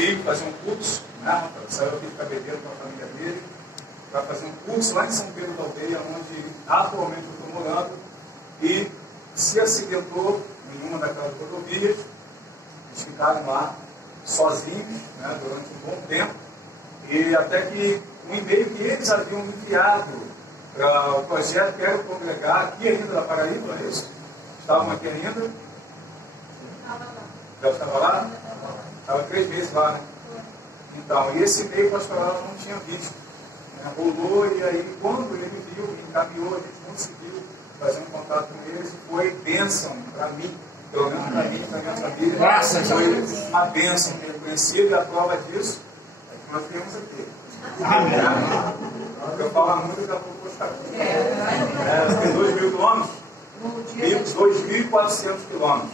Rio fazer um curso, né? Saiu aqui de Cabeleiro com a família dele, para fazer um curso lá em São Pedro da Aldeia, onde atualmente eu estou morando, e se acidentou em uma daquelas rodovias. Eles ficaram lá sozinhos, né, durante um bom tempo, e até que um e-mail que eles haviam enviado para o projeto Quero Congregar, aqui ainda da Paraíba, é isso? Estavam aqui ainda? Já estava lá? Estava 3 meses lá, né? Então, e esse e-mail pastoral não tinha visto. Né? Rolou, e aí quando ele viu, encaminhou, a gente conseguiu fazer um contato com eles, e foi bênção para mim, pelo menos para mim, para minha família. Graças a Deus. Foi uma bênção ter conhecido, e a prova disso é que nós temos aqui. Amém. Eu falo muito, daqui a pouco eu vou estar aqui. Tem 2.000 quilômetros, 2.400 quilômetros.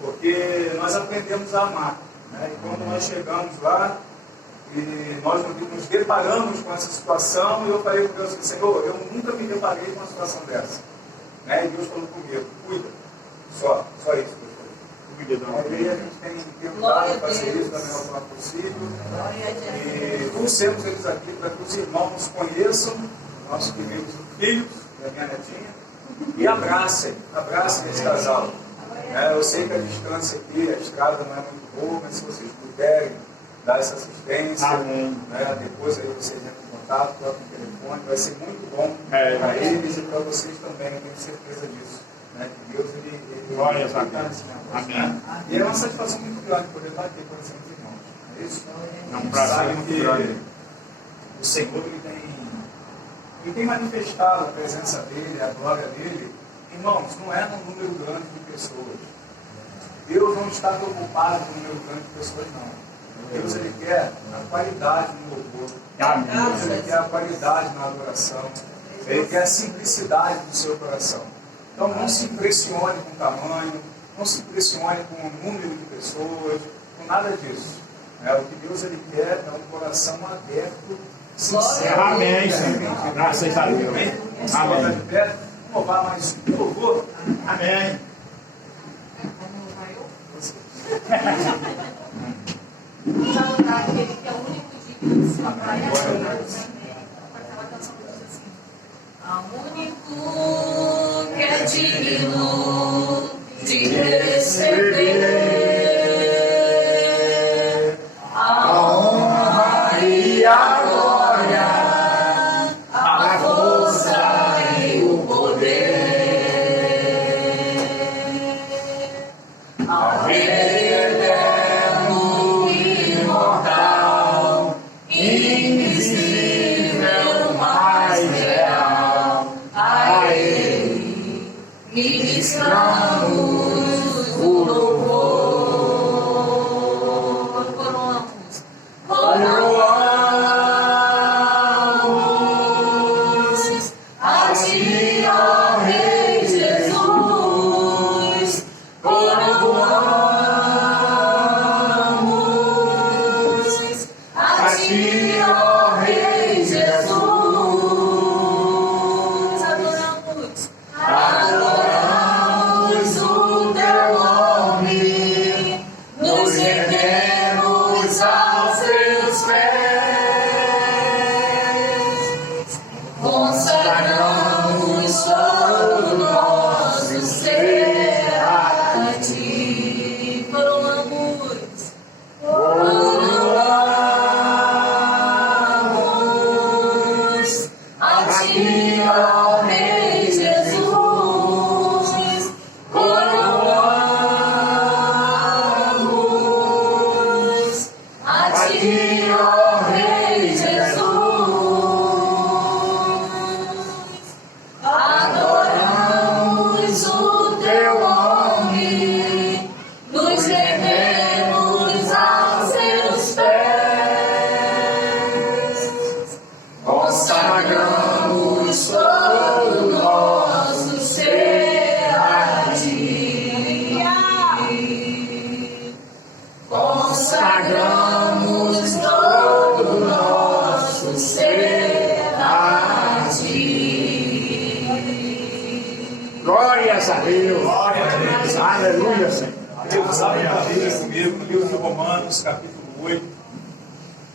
Porque nós aprendemos a amar. Né? E quando nós chegamos lá, e nós nos deparamos com essa situação, e eu falei com Deus assim: Senhor, eu nunca me deparei com uma situação dessa. Né? E Deus falou comigo: cuida, só isso. Aí a gente tem tentado fazer isso da melhor forma possível. E trouxemos eles aqui para que os irmãos nos conheçam, nossos queridos filhos, da minha netinha, e abracem esse casal. Eu sei que a distância aqui, a estrada não é muito boa, mas se vocês puderem dar essa assistência, depois aí vocês entram em contato, trocam o telefone, vai ser muito bom para eles e para vocês também, eu tenho certeza disso. Que Deus, ele glória a Deus. Amém. E é uma satisfação muito grande poder estar aqui conhecendo os irmãos. É isso? É um prazer muito grande. O Senhor, ele tem manifestado a presença dele, a glória dele. Irmãos, não é num número grande de pessoas. Deus não está preocupado com o número grande de pessoas, não. Deus, ele quer a qualidade no louvor. Deus, ele quer a qualidade na adoração. Ele quer a simplicidade do seu coração. Então não se impressione com o tamanho, não se impressione com o número de pessoas, com nada disso. O que Deus, ele quer é um coração aberto, sincero. Amém, Senhor. Graças a Deus. Amém. Amém. Vamos louvar mais um louvor? Amém. Vamos orar aquele que é o único digno de sua glória a Deus. Aquela canção que diz assim: ao único que é digno de receber a honra e a glória, a força e o poder, ao Rei eterno e imortal, invisível, mais real, a Ele ministramos o louvor. Coroamos a Ti, ó Rei Jesus. Coroamos a Ti, ó Rei Jesus. Adoramos o Teu nome, nos rendemos aos Teus pés, consagramos todo o nosso ser a Ti. Coroamos a Ti, ó Rei Jesus. Coroamos a Ti, ó Rei Jesus. Adoramos o Teu nome, nos rendemos aos Teus pés, consagramos todo o nosso ser a Ti. Consagramos todo o nosso ser a Ti. Glórias a Deus. Glória a Deus. Aleluia, Senhor. amados, abrem a Bíblia comigo no livro de Romanos, capítulo 8.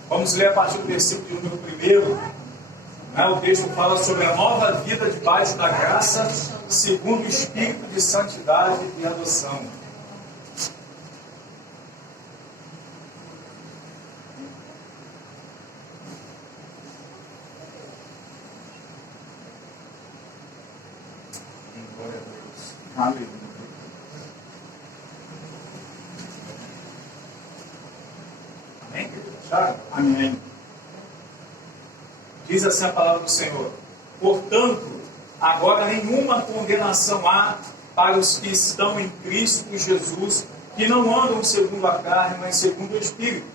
Vamos ler a partir do versículo de número 1. O texto fala sobre a nova vida debaixo da graça, segundo o Espírito de santidade e adoção. Glória a Deus. Aleluia. Amém, querido? Acharam? Amém. Diz assim a palavra do Senhor: portanto, agora nenhuma condenação há para os que estão em Cristo Jesus, que não andam segundo a carne, mas segundo o Espírito.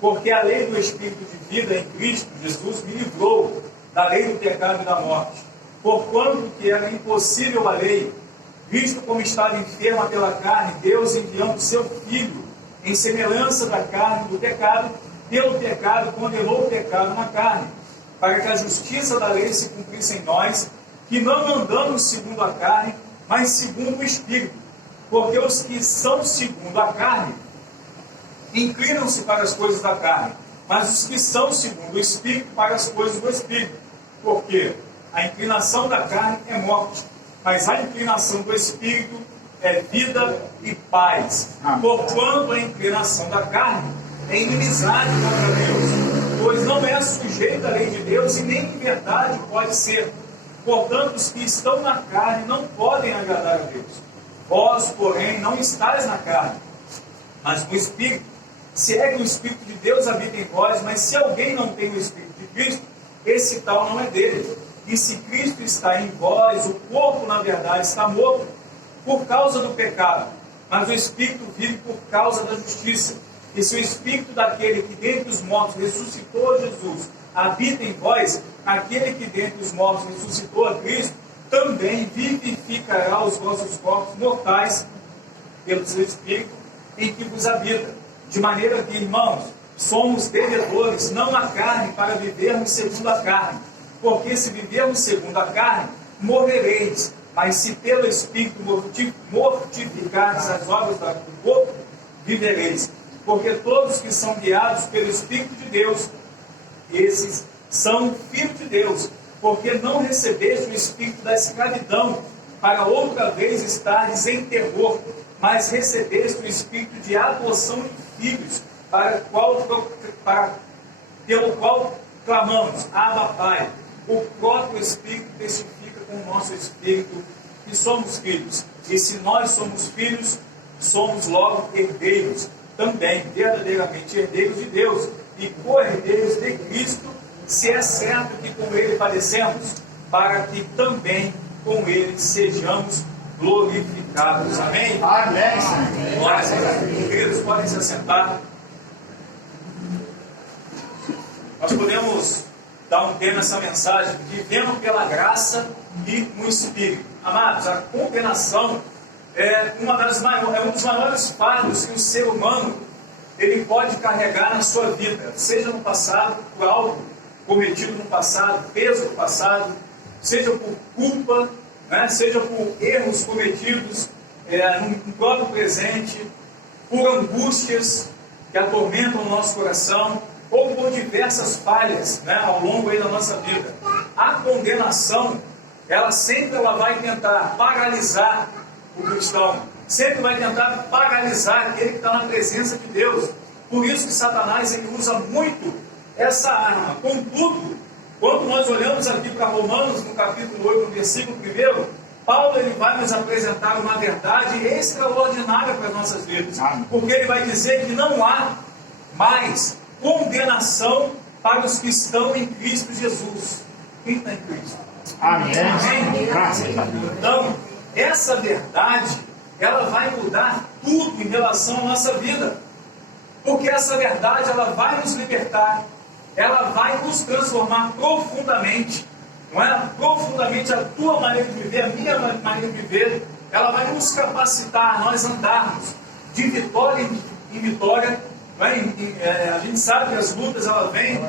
Porque a lei do Espírito de vida em Cristo Jesus me livrou da lei do pecado e da morte. Porquanto que era impossível a lei, visto como estava enferma pela carne, Deus enviando seu Filho, em semelhança da carne do pecado, pelo pecado condenou o pecado na carne, para que a justiça da lei se cumprisse em nós, que não andamos segundo a carne, mas segundo o Espírito. Porque os que são segundo a carne inclinam-se para as coisas da carne, mas os que são segundo o Espírito para as coisas do Espírito. Porque a inclinação da carne é morte, mas a inclinação do Espírito é vida e paz. Porquanto a inclinação da carne é inimizade contra Deus, pois não é sujeito à lei de Deus e nem em verdade pode ser. Portanto, os que estão na carne não podem agradar a Deus. Vós, porém, não estáis na carne, mas no Espírito. Se é que o Espírito de Deus habita em vós, mas se alguém não tem o Espírito de Cristo, esse tal não é dele. E se Cristo está em vós, o corpo, na verdade, está morto por causa do pecado, mas o Espírito vive por causa da justiça. E se o Espírito daquele que dentre os mortos ressuscitou Jesus habita em vós, aquele que dentre os mortos ressuscitou a Cristo, também vivificará os vossos corpos mortais pelo seu Espírito em que vos habita. De maneira que, irmãos, somos devedores, não a carne, para vivermos segundo a carne. Porque se vivermos segundo a carne, morrereis. Mas se pelo Espírito mortificardes as obras do corpo, vivereis. Porque todos que são guiados pelo Espírito de Deus, esses são filhos de Deus. Porque não recebeste o Espírito da escravidão, para outra vez estardes em terror, mas recebeste o Espírito de adoção de filhos, pelo qual clamamos: Abba, Pai. O próprio Espírito testifica com o nosso Espírito que somos filhos. E se nós somos filhos, somos logo herdeiros, também verdadeiramente herdeiros de Deus e co-herdeiros de Cristo, se é certo que com Ele padecemos, para que também com Ele sejamos glorificados. Amém? Amém. Glórias a Deus. Queridos, podem se assentar. Nós podemos dar um tema nessa mensagem: vivendo pela graça e no Espírito. Amados, a condenação é um dos maiores fardos que o ser humano ele pode carregar na sua vida, seja no passado, por algo cometido no passado, peso do passado, seja por culpa, né, seja por erros cometidos no próprio presente, por angústias que atormentam o nosso coração, ou por diversas falhas, né, ao longo aí da nossa vida. A condenação, ela sempre vai tentar paralisar o cristão, sempre vai tentar paralisar aquele que está na presença de Deus. Por isso que Satanás ele usa muito essa arma. Contudo, quando nós olhamos aqui para Romanos, no capítulo 8, no versículo 1, Paulo ele vai nos apresentar uma verdade extraordinária para as nossas vidas. Porque ele vai dizer que não há mais condenação para os que estão em Cristo Jesus. Quem está em Cristo? Amém. Amém? Graças a Deus. Então, essa verdade, ela vai mudar tudo em relação à nossa vida. Porque essa verdade, ela vai nos libertar, ela vai nos transformar profundamente, não é? Profundamente a tua maneira de viver, a minha maneira de viver, ela vai nos capacitar a nós andarmos de vitória em vitória. A gente sabe que as lutas elas vêm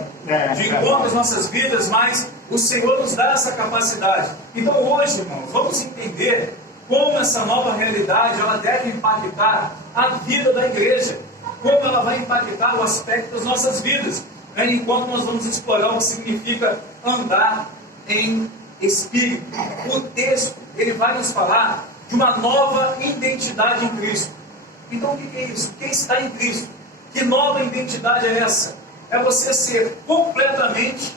de encontro às nossas vidas, mas o Senhor nos dá essa capacidade. Então hoje, irmãos, vamos entender como essa nova realidade ela deve impactar a vida da igreja, como ela vai impactar o aspecto das nossas vidas, né? Enquanto nós vamos explorar o que significa andar em Espírito. O texto ele vai nos falar de uma nova identidade em Cristo. Então o que é isso? Quem está em Cristo? Que nova identidade é essa? É você ser completamente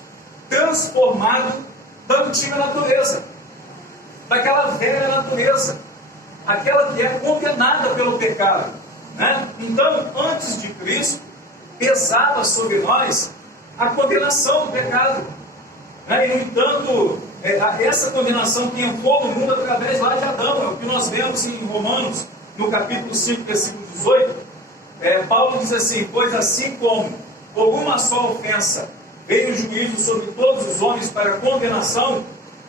transformado da antiga natureza, daquela velha natureza, aquela que é condenada pelo pecado, né? Então, antes de Cristo, pesava sobre nós a condenação do pecado, né? E, no entanto, essa condenação que entrou no mundo através lá de Adão, é o que nós vemos em Romanos, no capítulo 5, versículo 18, Paulo diz assim: pois assim como por uma só ofensa veio o juízo sobre todos os homens para a condenação,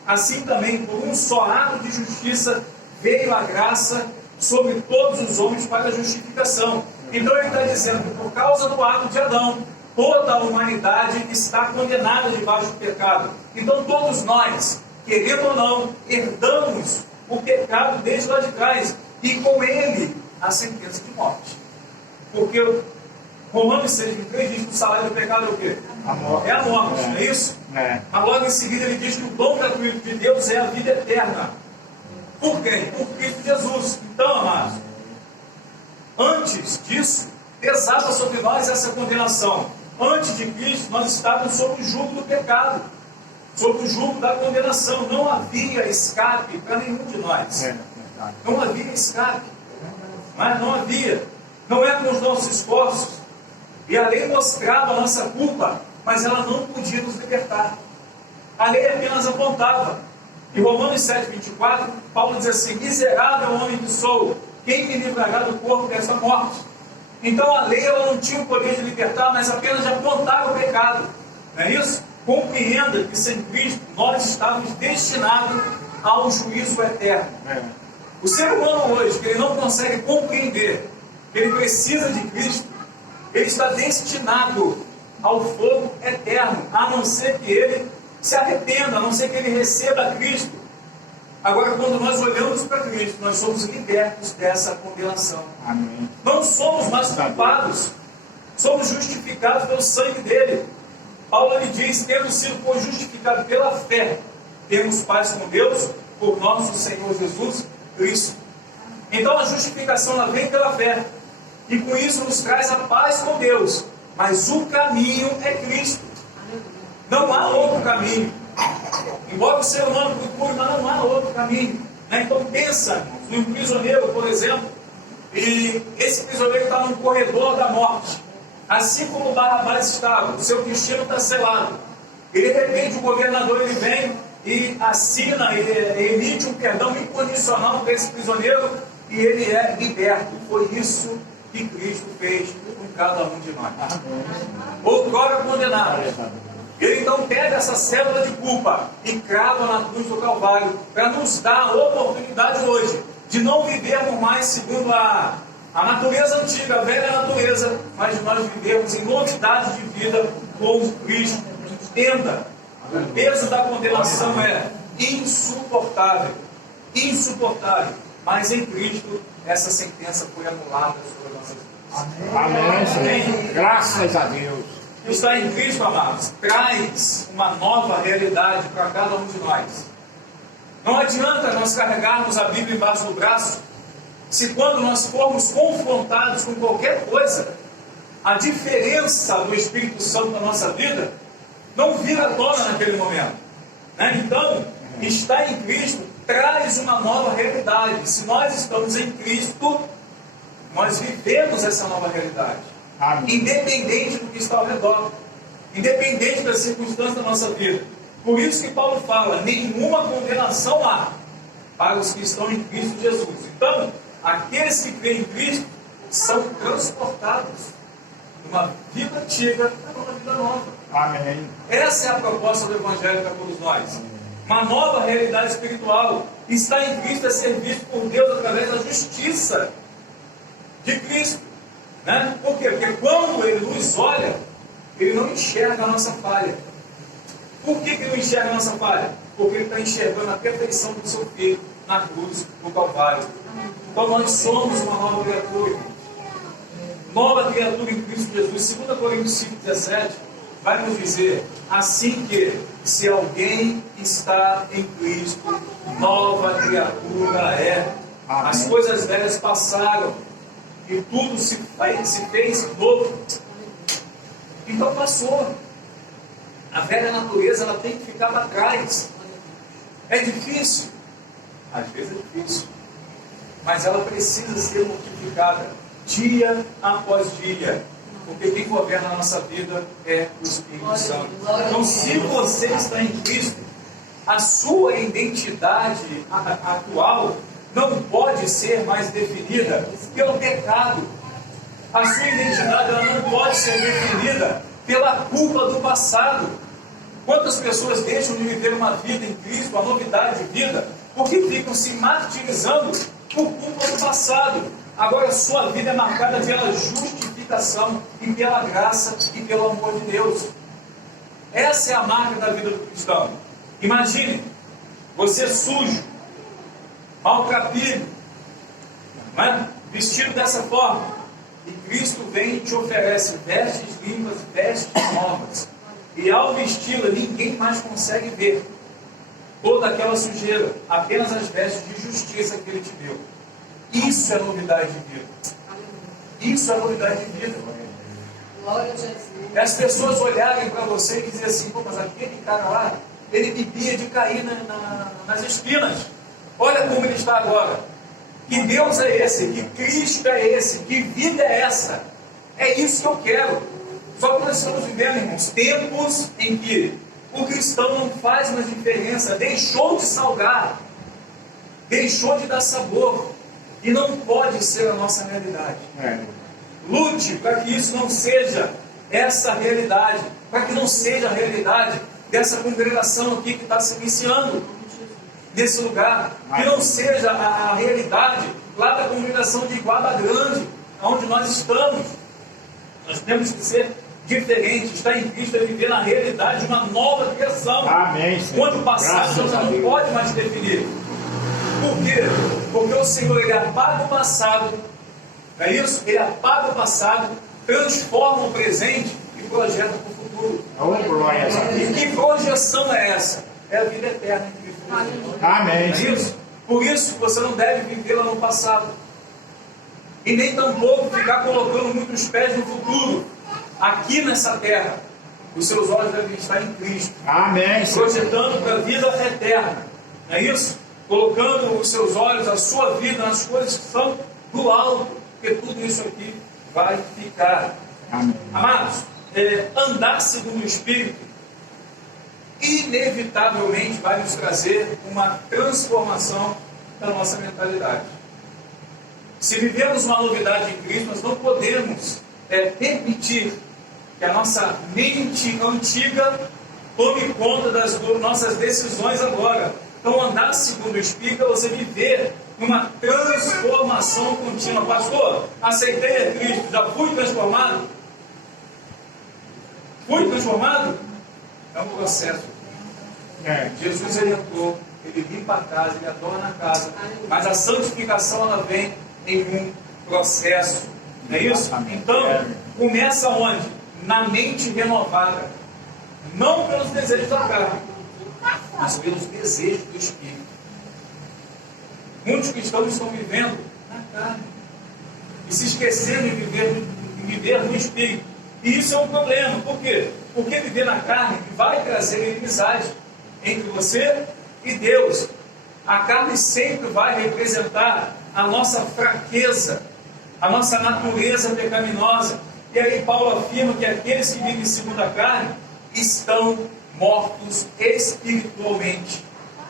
assim também por um só ato de justiça veio a graça sobre todos os homens para a justificação. Então ele está dizendo que por causa do ato de Adão, toda a humanidade está condenada debaixo do pecado. Então todos nós, querendo ou não, herdamos o pecado desde lá de trás, e com ele a sentença de morte. Porque Romanos 6,23 diz que o salário do pecado é o quê? A morte. É a morte, não é isso? É. Mas logo em seguida ele diz que o dom gratuito de Deus é a vida eterna. Por quem? Por Cristo Jesus. Então, amados, antes disso, pesava sobre nós essa condenação. Antes de Cristo, nós estávamos sob o jugo do pecado, sob o jugo da condenação. Não havia escape para nenhum de nós. Não havia escape. Mas não havia. Não é com os nossos esforços. E a lei mostrava a nossa culpa, mas ela não podia nos libertar. A lei apenas apontava. Em Romanos 7,24, Paulo diz assim: miserável homem que sou, quem me livrará do corpo dessa morte? Então a lei ela não tinha o poder de libertar, mas apenas de apontar o pecado. Não é isso? Compreenda que sem Cristo nós estávamos destinados ao juízo eterno. O ser humano hoje, que ele não consegue compreender que ele precisa de Cristo, ele está destinado ao fogo eterno, a não ser que ele se arrependa, a não ser que ele receba Cristo. Agora, quando nós olhamos para Cristo, nós somos libertos dessa condenação. Amém. Não somos mais culpados, somos justificados pelo sangue dele. Paulo lhe diz: tendo sido justificados pela fé, temos paz com Deus por nosso Senhor Jesus Cristo. Então a justificação ela vem pela fé, e com isso nos traz a paz com Deus, mas o caminho é Cristo. Não há outro caminho. Embora o ser humano procure, mas não há outro caminho, né? Então pensa num prisioneiro, por exemplo, e esse prisioneiro está num corredor da morte, assim como Barrabás estava, o seu destino está selado. E de repente o governador ele vem e assina, ele emite um perdão incondicional para esse prisioneiro, e ele é liberto. Foi isso que Cristo fez com cada um de nós. Outrora condenado, ele então pega essa célula de culpa e crava na cruz do Calvário, para nos dar a oportunidade hoje de não vivermos mais segundo a natureza antiga, a velha natureza, mas de nós vivermos em novidade de vida com Cristo. Entenda, o peso da condenação é insuportável, insuportável, mas em Cristo essa sentença foi anulada sobre nossas vidas. Amém, Senhor. Graças a Deus. Estar em Cristo, amados, traz uma nova realidade para cada um de nós. Não adianta nós carregarmos a Bíblia embaixo do braço, se quando nós formos confrontados com qualquer coisa, a diferença do Espírito Santo na nossa vida não vira à tona naquele momento, né? Então, estar em Cristo traz uma nova realidade. Se nós estamos em Cristo, nós vivemos essa nova realidade. Amém. Independente do que está ao redor, independente das circunstâncias da nossa vida. Por isso que Paulo fala: nenhuma condenação há para os que estão em Cristo Jesus. Então, aqueles que creem em Cristo são transportados de uma vida antiga para uma vida nova. Amém. Essa é a proposta do Evangelho para todos nós. Uma nova realidade espiritual. Estar em Cristo é ser visto por Deus através da justiça de Cristo, né? Por quê? Porque quando Ele nos olha, Ele não enxerga a nossa falha. Por que Ele não enxerga a nossa falha? Porque Ele está enxergando a perfeição do seu Filho na cruz, no Calvário. Então nós somos uma nova criatura. Nova criatura em Cristo Jesus. 2 Coríntios 5,17 vai nos dizer assim que, se alguém está em Cristo, nova criatura é. As coisas velhas passaram e tudo se fez novo. Então passou. A velha natureza ela tem que ficar para trás. É difícil? Às vezes é difícil. Mas ela precisa ser mortificada dia após dia. Porque quem governa a nossa vida é o Espírito Santo. Então, se você está em Cristo, a sua identidade atual não pode ser mais definida pelo pecado. A sua identidade ela não pode ser definida pela culpa do passado. Quantas pessoas deixam de viver uma vida em Cristo, uma novidade de vida, porque ficam se martirizando por culpa do passado? Agora a sua vida é marcada pela justificação e pela graça e pelo amor de Deus. Essa é a marca da vida do cristão. Imagine, você sujo, maltrapilho, não é? Vestido dessa forma, e Cristo vem e te oferece vestes limpas, vestes novas. E ao vesti-la, ninguém mais consegue ver toda aquela sujeira, apenas as vestes de justiça que Ele te deu. Isso é novidade de vida. Isso é novidade de vida. Glória a Jesus. As pessoas olharem para você e dizer assim: pô, mas aquele cara lá, ele bebia de cair nas espinas. Olha como ele está agora. Que Deus é esse? Que Cristo é esse? Que vida é essa? É isso que eu quero. Só que nós estamos vivendo, irmãos, tempos em que o cristão não faz mais diferença, deixou de salgar, deixou de dar sabor, e não pode ser a nossa realidade. Lute para que isso não seja essa realidade, para que não seja a realidade dessa congregação aqui que está se iniciando nesse lugar, que não seja a realidade lá da congregação de Iguaba Grande, onde nós estamos. Nós temos que ser diferentes. Estar em Cristo é viver na realidade de uma nova criação. Amém, Senhor. Quando o passado você não pode mais definir. Por quê? Porque o Senhor ele apaga o passado, não é isso? Ele apaga o passado, transforma o presente e projeta para o futuro. Oh, glória a Deus. E que projeção é essa? É a vida eterna em Cristo Jesus. Amém. É isso? Por isso você não deve vivê-la no passado. E nem tampouco ficar colocando muitos pés no futuro, aqui nessa terra. Os seus olhos devem estar em Cristo. Amém, Senhor. Projetando para a vida eterna. Não é isso? Colocando os seus olhos, a sua vida, nas coisas que são do alto. Porque tudo isso aqui vai ficar. Amém. Amados, andar segundo o Espírito inevitavelmente vai nos trazer uma transformação da nossa mentalidade. Se vivemos uma novidade em Cristo, nós não podemos permitir que a nossa mente antiga tome conta das nossas decisões agora. Então, andar segundo o Espírito é você viver uma transformação contínua. Pastor, aceitei a Cristo, já fui transformado? Fui transformado? É um processo. Jesus ele entrou, ele limpa a casa, ele adorna a casa, mas a santificação ela vem em um processo. Não é isso? Então, começa onde? Na mente renovada. Não pelos desejos da carne, mas pelos desejos do Espírito. Muitos cristãos estão vivendo na carne e se esquecendo de viver no Espírito. E isso é um problema. Por quê? Porque viver na carne vai trazer inimizade entre você e Deus. A carne sempre vai representar a nossa fraqueza, a nossa natureza pecaminosa. E aí Paulo afirma que aqueles que vivem segundo a carne estão mortos espiritualmente,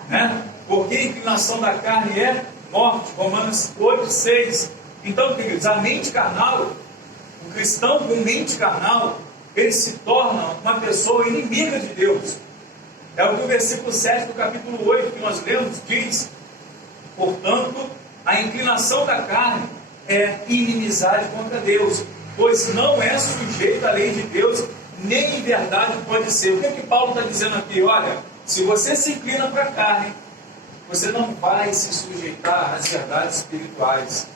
né? Porque a inclinação da carne é morte. Romanos 8:6. Então, queridos, a mente carnal, o cristão com mente carnal, ele se torna uma pessoa inimiga de Deus. É o que o versículo 7 do capítulo 8 que nós lemos diz: portanto, a inclinação da carne é inimizade contra Deus, pois não é sujeita à lei de Deus, nem em verdade pode ser. O que é que Paulo está dizendo aqui? Olha, se você se inclina para a carne, você não vai se sujeitar às verdades espirituais.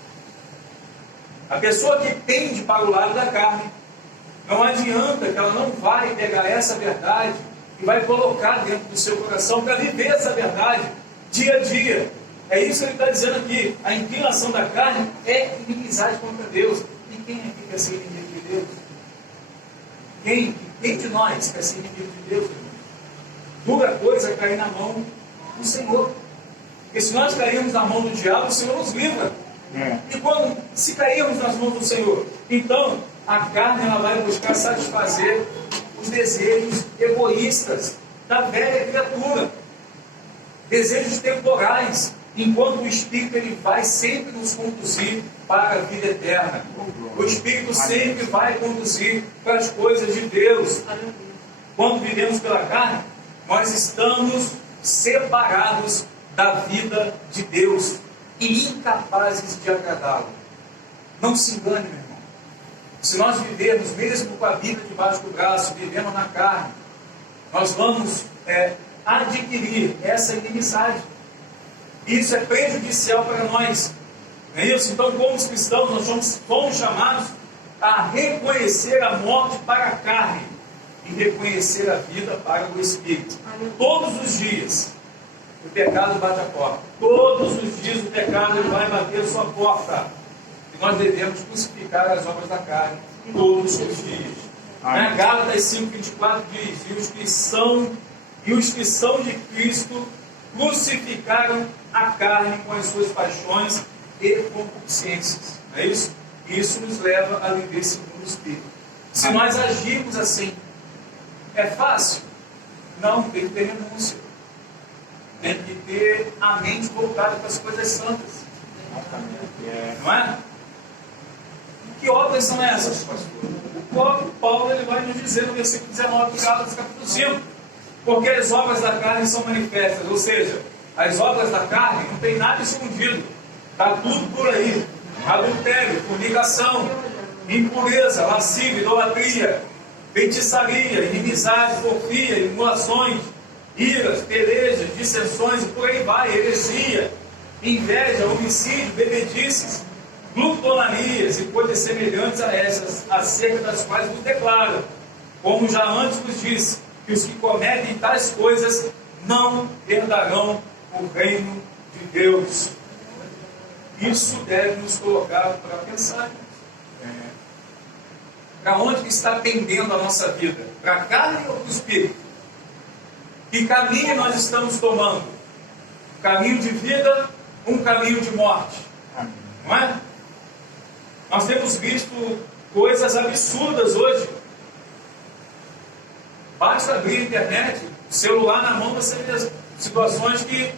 A pessoa que tende para o lado da carne, não adianta que ela não vai pegar essa verdade e vai colocar dentro do seu coração para viver essa verdade dia a dia. É isso que ele está dizendo aqui. A inclinação da carne é inimizade contra Deus. E quem aqui quer ser inimigo de Deus? Quem de nós quer ser inimigo de Deus? Dura coisa é cair na mão do Senhor. Porque se nós cairmos na mão do diabo, o Senhor nos livra. E se cairmos nas mãos do Senhor, então a carne ela vai buscar satisfazer os desejos egoístas da velha criatura, desejos temporais, enquanto o Espírito ele vai sempre nos conduzir para a vida eterna. O Espírito sempre vai conduzir para as coisas de Deus. Quando vivemos pela carne, nós estamos separados da vida de Deus e incapazes de agradá-lo. Não se engane, meu irmão. Se nós vivermos, mesmo com a Bíblia debaixo do braço, vivendo na carne, nós vamos adquirir essa inimizade. Isso é prejudicial para nós. Não é isso? Então, como os cristãos, nós fomos chamados a reconhecer a morte para a carne e reconhecer a vida para o Espírito. Todos os dias o pecado bate a porta. Todos os dias o pecado ele vai bater a sua porta. E nós devemos crucificar as obras da carne todos os dias. Gálatas 5,24 diz: e os que são de Cristo crucificaram a carne com as suas paixões e concupiscências. Não é isso? Isso nos leva a viver segundo o Espírito. Se nós agirmos assim, é fácil? Não, tem que ter renúncia. Tem que ter a mente voltada para as coisas santas. Não é? Que obras são essas, pastor? O próprio Paulo ele vai nos dizer no versículo 19 de Gálatas capítulo 5. Porque as obras da carne são manifestas. Ou seja, as obras da carne não tem nada escondido. Está tudo por aí. Adultério, fornicação, impureza, lascívia, idolatria, feitiçaria, inimizade, porfia, emulações, iras, pelejas, dissensões e por aí vai, heresia, inveja, homicídio, bebedices, glutonarias e coisas semelhantes a essas, acerca das quais vos declaro, como já antes vos disse, que os que cometem tais coisas não herdarão o reino de Deus. Isso deve nos colocar para pensar. Para onde está tendendo a nossa vida? Para a carne ou para o Espírito? Que caminho nós estamos tomando? Um caminho de vida, um caminho de morte? Não é? Nós temos visto coisas absurdas hoje. Basta abrir a internet, celular na mão, você vê situações que